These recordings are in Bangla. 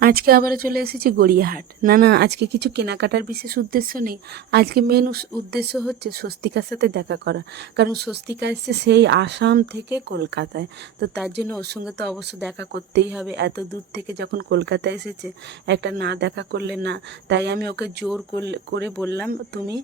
আজকে আবারও চলে এসেছি গড়িয়াহাট। না, আজকে কিছু কেনাকাটার বিশেষ উদ্দেশ্য নেই। আজকে মেন উদ্দেশ্য হচ্ছে স্বস্তিকার সাথে দেখা করা। কারণ স্বস্তিকা এসছে সেই আসাম থেকে কলকাতায়। তো তার জন্য ওর সঙ্গে তো অবশ্য দেখা করতেই হবে। এত দূর থেকে যখন কলকাতায় এসেছে, একটা না দেখা করলে না। তাই আমি ওকে জোর করে বললাম, তুমি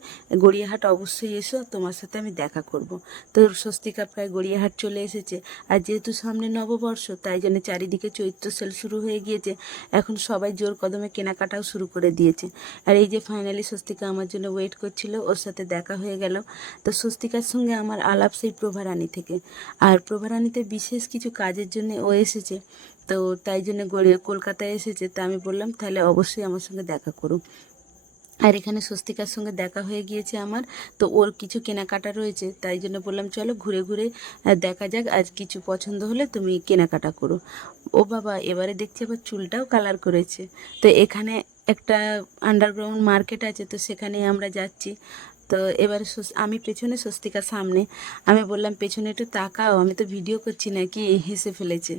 গড়িয়াহাট অবশ্যই এসো, তোমার সাথে আমি দেখা করব। তো স্বস্তিকা প্রায় গড়িয়াহাট চলে এসেছে। আর যেহেতু সামনে নববর্ষ, তাই জন্য চারিদিকে চৈত্র সেল শুরু হয়ে গিয়েছে। এখন সবাই জোর কদমে কেনাকাটাও শুরু করে দিয়েছে। আর এই যে ফাইনালি স্বস্তিকা আমার জন্য ওয়েট করছিল, ওর সাথে দেখা হয়ে গেল। তো স্বস্তিকার সঙ্গে আমার আলাপ সেই প্রভারানী থেকে। আর প্রভারানীতে বিশেষ কিছু কাজের জন্য ও এসেছে। তো তাই জন্য কলকাতায় এসেছে। তা আমি বললাম তাহলে অবশ্যই আমার সঙ্গে দেখা করুন। আর এখানে স্বস্তিকার সঙ্গে দেখা হয়ে গিয়েছে আমার। তো ওর কিছু কেনাকাটা রয়েছে, তাই জন্য বললাম চলো ঘুরে ঘুরে দেখা যাক। আজ কিছু পছন্দ হলে তুমি কেনাকাটা করো। ও বাবা, এবারে দেখছি আবার চুলটাও কালার করেছে। তো এখানে একটা আন্ডারগ্রাউন্ড মার্কেট আছে, তো সেখানে আমরা যাচ্ছি। তো এবারে আমি পেছনে, স্বস্তিকার সামনে। আমি বললাম পেছনে একটু তাকাও, আমি তো ভিডিও করছি নাকি, হেসে ফেলেছে।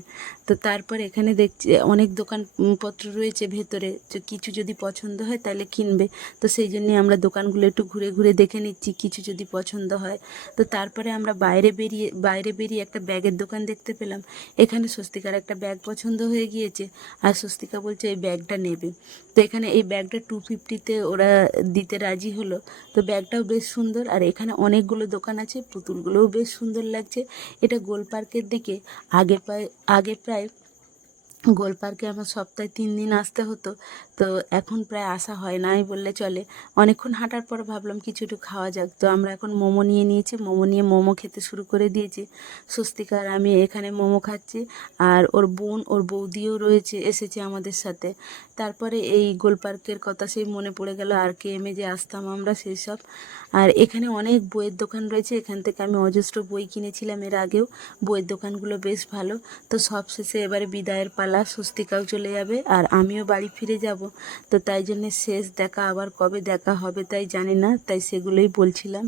তো তারপর এখানে দেখছি অনেক দোকানপত্র রয়েছে ভেতরে, যে কিছু যদি পছন্দ হয় তাহলে কিনবে। তো সেই জন্যে আমরা দোকানগুলো একটু ঘুরে ঘুরে দেখে নিচ্ছি, কিছু যদি পছন্দ হয়। তো তারপরে আমরা বাইরে বেরিয়ে একটা ব্যাগের দোকান দেখতে পেলাম। এখানে স্বস্তিকার একটা ব্যাগ পছন্দ হয়ে গিয়েছে। আর স্বস্তিকা বলছে এই ব্যাগটা নেবে। তো এখানে এই ব্যাগটা 250-তে ওরা দিতে রাজি হলো। তো ব্যাগটাও বেশ সুন্দর। আর এখানে অনেকগুলো দোকান আছে, পুতুলগুলোও বেশ সুন্দর লাগছে। এটা গোল পার্কের দিকে। আগে প্রায় গোল পার্কে আমার সপ্তাহে 3 দিন আসতে হতো। তো এখন প্রায় আসা হয় নাই বললে চলে। অনেকক্ষণ হাঁটার পর ভাবলাম কিছু একটু খাওয়া যাক। তো আমরা এখন মোমো নিয়ে নিয়েছি, মোমো নিয়ে মোমো খেতে শুরু করে দিয়েছি। স্বস্তিকার আমি এখানে মোমো খাচ্ছি। আর ওর বোন, ওর বৌদিও রয়েছে, এসেছে আমাদের সাথে। তারপরে এই গোল পার্কের কথা সেই মনে পড়ে গেল, আর কে এমে যে আসতাম আমরা সেই সব। আর এখানে অনেক বইয়ের দোকান রয়েছে, এখান থেকে আমি অজস্র বই কিনেছিলাম এর আগেও। বইয়ের দোকানগুলো বেশ ভালো। তো সব শেষে এবারে বিদায়ের পালা, স্বস্তিকাও চলে যাবে আর আমিও বাড়ি ফিরে যাব। তো তাই জন্যে শেষ দেখা আবার কবে দেখা হবে তাই জানি না, তাই সেগুলোই বলছিলাম।